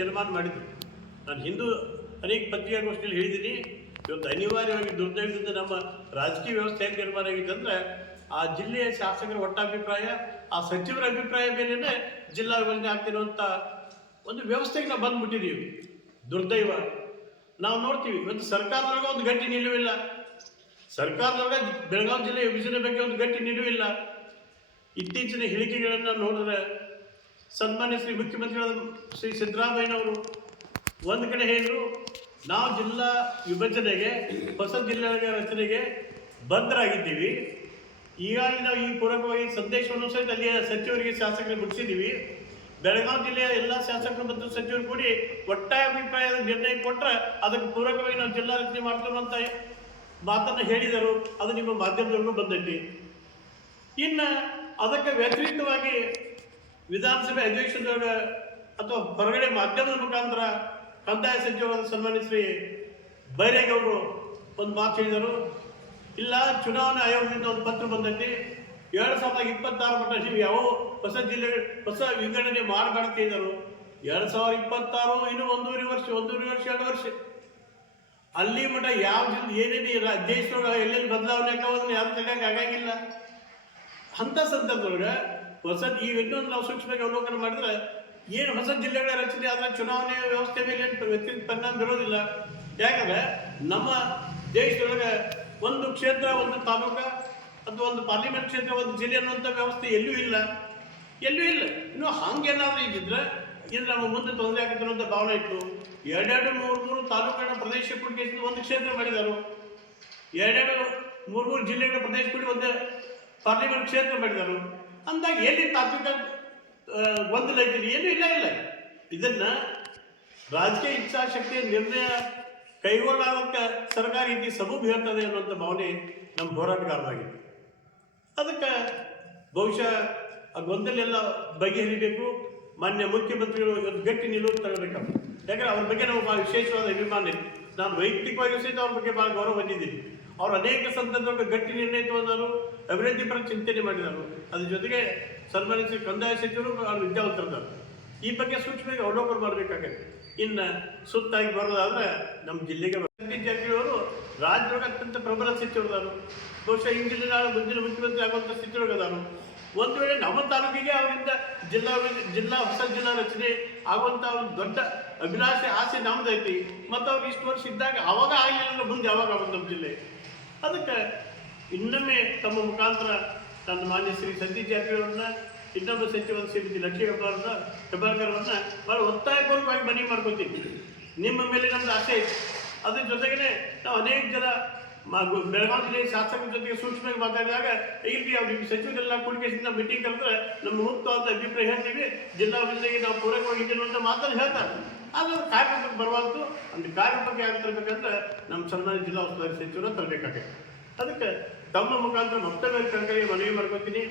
ನಿರ್ಮಾಣ ಮಾಡಿದ್ರು. ನಾನು ಹಿಂದೂ ಅನೇಕ ಪತ್ರಿಕಾಗೋಷ್ಠಿಯಲ್ಲಿ ಹೇಳಿದ್ದೀನಿ, ಇವತ್ತು ಅನಿವಾರ್ಯವಾಗಿ ದುರ್ದೈವದಿಂದ ನಮ್ಮ ರಾಜಕೀಯ ವ್ಯವಸ್ಥೆ ಹೇಗೆ ನಿರ್ಮಾಣ ಆಗಿದೆ ಅಂದ್ರೆ, ಆ ಜಿಲ್ಲೆಯ ಶಾಸಕರ ಒಟ್ಟಾಭಿಪ್ರಾಯ, ಆ ಸಚಿವರ ಅಭಿಪ್ರಾಯ ಮೇಲೆನೆ ಜಿಲ್ಲಾ ವಿಭಜನೆ ಆಗ್ತಿರುವಂಥ ಒಂದು ವ್ಯವಸ್ಥೆಗೆ ನಾವು ಬಂದ್ಬಿಟ್ಟಿದ್ದೀವಿ. ದುರ್ದೈವ. ನಾವು ನೋಡ್ತೀವಿ, ಇವತ್ತು ಸರ್ಕಾರದೊಳಗೆ ಒಂದು ಗಟ್ಟಿ ನಿಲುವಿಲ್ಲ. ಸರ್ಕಾರದೊಳಗೆ ಬೆಳಗಾವಿ ಜಿಲ್ಲೆ ವಿಭಜನೆ ಬಗ್ಗೆ ಒಂದು ಗಟ್ಟಿ ನಿಲುವಿಲ್ಲ. ಇತ್ತೀಚಿನ ಹೇಳಿಕೆಗಳನ್ನು ನೋಡಿದ್ರೆ ಸನ್ಮಾನ್ಯ ಶ್ರೀ ಮುಖ್ಯಮಂತ್ರಿಗಳಾದ ಶ್ರೀ ಸಿದ್ದರಾಮಯ್ಯನವರು, ಒಂದು ಕಡೆ ಹೇಳಿದ್ರು, ನಾವು ಜಿಲ್ಲಾ ವಿಭಜನೆಗೆ, ಹೊಸ ಜಿಲ್ಲೆಗಳ ರಚನೆಗೆ ಬದ್ಧರಾಗಿದ್ದೀವಿ ಈಗಾಗಲೇ ನಾವು ಈ ಪೂರಕವಾಗಿ ಸಂದೇಶವನ್ನು ಸಹಿತ ಅಲ್ಲಿಯ ಸಚಿವರಿಗೆ, ಶಾಸಕರಿಗೆ ಮುಟ್ಟಿಸಿದ್ದೀವಿ. ಬೆಳಗಾವಿ ಜಿಲ್ಲೆಯ ಎಲ್ಲ ಶಾಸಕರು ಮತ್ತು ಸಚಿವರು ಕೂಡಿ ಒಟ್ಟಾಯ ಅಭಿಪ್ರಾಯದ ನಿರ್ಣಯ ಕೊಟ್ಟರೆ ಅದಕ್ಕೆ ಪೂರಕವಾಗಿ ನಾವು ಜಿಲ್ಲಾ ರಚನೆ ಮಾಡ್ತೇವೆ ಅಂತ ಮಾತನ್ನು ಹೇಳಿದರು. ಅದು ನಿಮ್ಮ ಮಾಧ್ಯಮದವರೆಗೂ ಬಂದೈತಿ. ಇನ್ನು ಅದಕ್ಕೆ ವ್ಯತಿರಿಕ್ತವಾಗಿ ವಿಧಾನಸಭೆ ಅಧಿವೇಶನದ ಅಥವಾ ಹೊರಗಡೆ ಮಾಧ್ಯಮದ ಮುಖಾಂತರ ಕಂದಾಯ ಸಚಿವರನ್ನು ಸನ್ಮಾನಿಸಿ ಬೈರೇಗೌಡರು ಒಂದು ಮಾತು ಹೇಳಿದರು. ಇಲ್ಲ, ಚುನಾವಣಾ ಆಯೋಗದಿಂದ ಒಂದು ಪತ್ರ ಬಂದೈತಿ. ಎರಡು ಸಾವಿರದ ಇಪ್ಪತ್ತಾರು ಮಟ್ಟ ನೀವು ಯಾವ ಹೊಸ ಜಿಲ್ಲೆ, ಹೊಸ ವಿಂಗಡಣೆ ಮಾಡಬಾರ್ತಿದ್ದರು ಎರಡು ಸಾವಿರದ ಇಪ್ಪತ್ತಾರು ಇನ್ನು ಒಂದೂವರೆ ವರ್ಷ ಒಂದೂವರೆ ವರ್ಷ, ಎರಡು ವರ್ಷ. ಅಲ್ಲಿ ಮಟ್ಟ ಯಾವ ಜಿಲ್ಲೆ, ಏನೇನು ಇಲ್ಲ ದೇಶದೊಳಗೆ ಎಲ್ಲೆಲ್ಲಿ ಬದಲಾವಣೆ ಆಗೋದನ್ನ ಯಾರು ತಡೆಯಕ್ಕೆ ಆಗಂಗಿಲ್ಲ. ಅಂಥ ಸಂದರ್ಭದೊಳಗೆ ಹೊಸ ಈಗ ಇನ್ನೊಂದು ನಾವು ಸೂಕ್ಷ್ಮವಾಗಿ ಅವಲೋಕನ ಮಾಡಿದ್ರೆ ಏನು ಹೊಸ ಜಿಲ್ಲೆಗಳ ರಚನೆ ಆದ್ರೆ ಚುನಾವಣೆ ವ್ಯವಸ್ಥೆ ಮೇಲೆ ಏನು ವ್ಯತಿರಿಕ್ತ ಪರಿಣಾಮ ಬೀರೋದಿಲ್ಲ. ಯಾಕಂದ್ರೆ ನಮ್ಮ ದೇಶದೊಳಗೆ ಒಂದು ಕ್ಷೇತ್ರ, ಒಂದು ತಾಲೂಕ ಅದು ಒಂದು ಪಾರ್ಲಿಮೆಂಟ್ ಕ್ಷೇತ್ರ, ಒಂದು ಜಿಲ್ಲೆ ಅನ್ನುವಂಥ ವ್ಯವಸ್ಥೆ ಎಲ್ಲೂ ಇಲ್ಲ. ಎಲ್ಲೂ ಇಲ್ಲ. ಇನ್ನು ಹಂಗೇನಾದ್ರೂ ಇದ್ದಿದ್ರೆ ಇದು ನಮ್ಮ ಮುಂದೆ ತೊಂದರೆ ಆಗುತ್ತೆ ಅನ್ನೋಂಥ ಭಾವನೆ ಇತ್ತು. ಎರಡೆರಡು ಮೂರು ಮೂರು ತಾಲೂಕಿನ ಪ್ರದೇಶ ಕೂಡಿಗೆ ಒಂದು ಕ್ಷೇತ್ರ ಮಾಡಿದರು. ಎರಡೆರಡು ಮೂರು ಮೂರು ಜಿಲ್ಲೆಗಳ ಪ್ರದೇಶ ಕೂಡಿ ಒಂದು ಪಾರ್ಲಿಮೆಂಟ್ ಕ್ಷೇತ್ರ ಮಾಡಿದರು. ಅಂದಾಗ ಎಲ್ಲಿ ತಾತ್ವಿಕ ಗೊಂದಲ ಐತಿ ಏನೂ ಇಲ್ಲ ಇಲ್ಲ. ಇದನ್ನ ರಾಜಕೀಯ ಇಚ್ಛಾಶಕ್ತಿಯ ನಿರ್ಣಯ ಕೈಗೊಳ್ಳಾದಕ್ಕೆ ಸರ್ಕಾರ ಇಲ್ಲಿ ಸಬೂಬ್ ಹೇಳ್ತದೆ ಅನ್ನುವಂಥ ಭಾವನೆ ನಮ್ಮ ಹೋರಾಟಗಾರರಾಗಿತ್ತು ಅದಕ್ಕೆ ಬಹುಶಃ ಆ ಗೊಂದಲ ಎಲ್ಲ ಬಗೆಹರಿಬೇಕು. ಮಾನ್ಯ ಮುಖ್ಯಮಂತ್ರಿಗಳು ಇವತ್ತು ಗಟ್ಟಿ ನಿಲುವು ತರಬೇಕಪ್ಪ ಯಾಕಂದ್ರೆ ಅವ್ರ ಬಗ್ಗೆ ನಾವು ಭಾಳ ವಿಶೇಷವಾದ ಅಭಿಮಾನ ನಾನು ವೈಯಕ್ತಿಕವಾಗಿ ಸಹಿತ ಅವ್ರ ಬಗ್ಗೆ ಭಾಳ ಗೌರವ ಹೊಂದಿದ್ದೀನಿ. ಅವ್ರು ಅನೇಕ ಸಂದರ್ಭಗಳು ಗಟ್ಟಿ ನಿರ್ಣಯ ಅಭಿವೃದ್ಧಿ ಪರ ಚಿಂತನೆ ಮಾಡಿದರು ಅದ್ರ ಜೊತೆಗೆ ಸನ್ಮಾನಿಸಿ ಕಂದಾಯ ಸಚಿವರು ಅವರು ವಿದ್ಯಾವಂತರಿದ್ದಾರೆ ಈ ಬಗ್ಗೆ ಸೂಕ್ಷ್ಮವಾಗಿ ಅವಲೋಕನ ಮಾಡಬೇಕಾಗತ್ತೆ. ಇನ್ನು ಸುತ್ತಾಗಿ ಬರೋದಾದ್ರೆ ನಮ್ಮ ಜಿಲ್ಲೆಗೆ ಜಾರಕಿಹೊಳಿ ರಾಜ್ಯದೊಳಗೆ ಅತ್ಯಂತ ಪ್ರಬಲ ಸಚಿವರದಾರು. ಬಹುಶಃ ಇಂದಿನ ನಾಳೆ ಮುಂದಿನ ಮುಖ್ಯಮಂತ್ರಿ ಆಗುವಂಥ ಸ್ಥಿತಿಯೊಳಗದಾರು ಒಂದು ವೇಳೆ ನಮ್ಮ ತಾಲೂಕಿಗೆ ಅವರಿಂದ ಜಿಲ್ಲಾ ಜಿಲ್ಲಾ ಹೊಸ ಜಿಲ್ಲಾ ರಚನೆ ಆಗುವಂಥ ಒಂದು ದೊಡ್ಡ ಅಭಿಲಾಷೆ, ಆಸೆ ನಮ್ದೈತಿ. ಮತ್ತು ಅವ್ರು ಇಷ್ಟು ವರ್ಷ ಇದ್ದಾಗ ಅವಾಗ ಆಗಿಲ್ಲ ಮುಂದೆ ಯಾವಾಗ ಆಗುತ್ತೆ ನಮ್ಮ ಜಿಲ್ಲೆ? ಅದಕ್ಕೆ ಇನ್ನೊಮ್ಮೆ ತಮ್ಮ ಮುಖಾಂತರ ನನ್ನ ಮಾನ್ಯ ಶ್ರೀ ಸತೀಶ್ ಜಾರಕಿಹೊಳಿ ಅವ್ರನ್ನ ಇನ್ನೊಬ್ಬ ಸಚಿವ ಶ್ರೀಮತಿ ಲಕ್ಷ್ಮೀ ಹೆಬ್ಬಾರ್ನ ಬಹಳ ಅವ್ರನ್ನ ಭಾಳ ಒತ್ತಾಯಪೂರ್ವಕವಾಗಿ ಮನವಿ ಮಾಡ್ಕೊತೀವಿ ನಿಮ್ಮ ಮೇಲೆ ನಮ್ದು ಆಸೆ ಐತಿ ಅದ್ರ ಜೊತೆಗೇ ನಾವು ಅನೇಕ ಜನ ಬೆಳಗಾವಿ ಜಿಲ್ಲೆ ಶಾಸಕರ ಜೊತೆಗೆ ಸೂಕ್ಷ್ಮವಾಗಿ ಮಾತಾಡಿದಾಗ ಇಲ್ಲಿ ಅವ್ರು ನಿಮ್ಮ ಸಚಿವರೆಲ್ಲ ಕೂಡಿಕೆಸಿಂದ ಮೀಟಿಂಗ್ ಕರೆದ್ರೆ ನಮ್ಮ ಮುಕ್ತವಾದ ಅಭಿಪ್ರಾಯ ಹೇಳ್ತೀವಿ. ಜಿಲ್ಲಾ ಅಭಿವೃದ್ಧಿಗೆ ನಾವು ಪೂರಕವಾಗಿದ್ದೇವೆ ಅಂತ ಮಾತನ್ನು ಹೇಳ್ತಾರೆ. ಅದು ಕಾರ್ಯಕ್ರಮಕ್ಕೆ ಬರಬಾರ್ದು ಒಂದು ಕಾರ್ಯಕ್ರಮಕ್ಕೆ ಯಾರು ತರಬೇಕಂದ್ರೆ ನಮ್ಮ ಸನ್ಮಾನ್ಯ ಜಿಲ್ಲಾ ಉಸ್ತುವಾರಿ ಸಚಿವರು ತರಬೇಕಾಗತ್ತೆ. ಅದಕ್ಕೆ ತಮ್ಮ ಮುಖಾಂತರ ಮತ್ತೊಮ್ಮೆ ಕಣಕಳಿ ಮನವಿ ಮಾಡ್ಕೊತೀನಿ.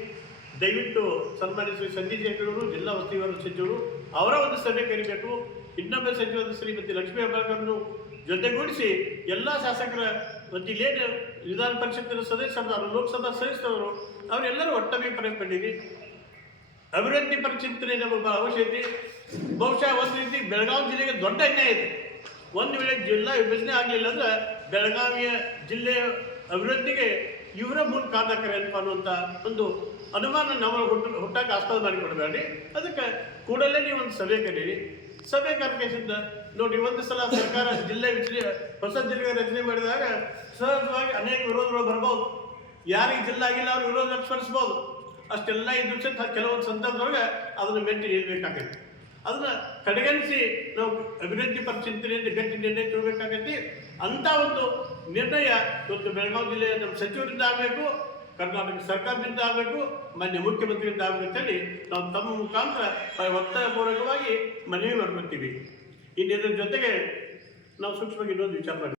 ದಯವಿಟ್ಟು ಸನ್ಮಾನ್ಯ ಶ್ರೀ ಸಂಜಯ್ ಜಾರಕಿಹೊಳಿ ಜಿಲ್ಲಾ ಉಸ್ತುವಾರಿ ಸಚಿವರು, ಅವರ ಒಂದು ಸಭೆ ಕರಿಬೇಕು. ಇನ್ನೊಬ್ಬ ಸಚಿವರಾದ ಶ್ರೀಮತಿ ಲಕ್ಷ್ಮೀ ಹೆಬ್ಬಾಳ್ಕರ್ನು ಜೊತೆಗೂಡಿಸಿ ಎಲ್ಲ ಶಾಸಕರ ಮತ್ತು ಇಲ್ಲೇನು ವಿಧಾನ ಪರಿಷತ್ತಿನ ಸದಸ್ಯರು ಲೋಕಸಭಾ ಸದಸ್ಯರವರು ಅವರೆಲ್ಲರೂ ಒಟ್ಟಭಿಪ್ರಾಯ ಪಟ್ಟಿರಿ ಅಭಿವೃದ್ಧಿ ಪರಿಚಿಂತನೆ ಬಹಳ ಅವಶ್ಯಕತೆ ಬಹುಶಃ ಒಂದು ರೀತಿ ಬೆಳಗಾವಿ ಜಿಲ್ಲೆಗೆ ದೊಡ್ಡ ಅನ್ಯಾಯ ಇದೆ. ಒಂದು ವೇಳೆ ಜಿಲ್ಲಾ ವಿಭಜನೆ ಆಗಲಿಲ್ಲ ಅಂದ್ರೆ ಬೆಳಗಾವಿಯ ಜಿಲ್ಲೆಯ ಅಭಿವೃದ್ಧಿಗೆ ಇವರ ಮೂಲ ಕಾರಣಕರೇನಪ್ಪ ಅನ್ನುವಂಥ ಒಂದು ಅನುಮಾನ ನಾವು ಹುಟ್ಟು ಹುಟ್ಟಾಕ ಆಸ್ಪದ ಮಾಡಿಕೊಡ್ಬೇಡಿ. ಅದಕ್ಕೆ ಕೂಡಲೇ ನೀವು ಒಂದು ಸಭೆ ಕರೀರಿ. ಸಭೆ ಕರ್ಕೇಸಿಂದ ನೋಡಿ, ಒಂದು ಸಲ ಸರ್ಕಾರ ಜಿಲ್ಲೆ ವಿಚನೆ ಹೊಸ ಜಿಲ್ಲೆ ರಚನೆ ಮಾಡಿದಾಗ ಸಹಜವಾಗಿ ಅನೇಕ ವಿರೋಧಗಳು ಬರ್ಬೋದು. ಯಾರಿಗೆ ಜಿಲ್ಲೆ ಆಗಿಲ್ಲ ಅವ್ರು ವಿರೋಧ ವ್ಯಕ್ತಪಡಿಸ್ಬೋದು. ಅಷ್ಟೆಲ್ಲ ಸಹಿತ ಕೆಲವೊಂದು ಸಂದರ್ಭದೊಳಗೆ ಅದನ್ನು ಮೆಟ್ಟಿ ನಿಲ್ಬೇಕಾಗೈತಿ ಅದನ್ನ ಕಡೆಗಣಿಸಿ ನಾವು ಅಭಿವೃದ್ಧಿ ಪರ ಚಿಂತನೆಯಿಂದ ಗಟ್ಟಿ ನಿರ್ಣಯ ತಿಳಬೇಕಾಗತ್ತೆ ಅಂತ ಒಂದು ನಿರ್ಣಯ ಇವತ್ತು ಬೆಳಗಾವಿ ಜಿಲ್ಲೆಯ ನಮ್ಮ ಸಚಿವರಿಂದ ಆಗಬೇಕು, ಕರ್ನಾಟಕ ಸರ್ಕಾರದಿಂದ ಆಗಬೇಕು, ಮಾನ್ಯ ಮುಖ್ಯಮಂತ್ರಿಯಿಂದ ಆಗಬೇಕು ಅಂತೇಳಿ ನಾವು ತಮ್ಮ ಮುಖಾಂತರ ಒತ್ತಾಯಪೂರ್ವಕವಾಗಿ ಮನವಿ ಮಾಡ್ಕೊತೀವಿ ಇನ್ನು ಇದ್ರ ಜೊತೆಗೆ ನಾವು ಸೂಕ್ಷ್ಮವಾಗಿ ಇನ್ನೊಂದು ವಿಚಾರ ಮಾಡಿ.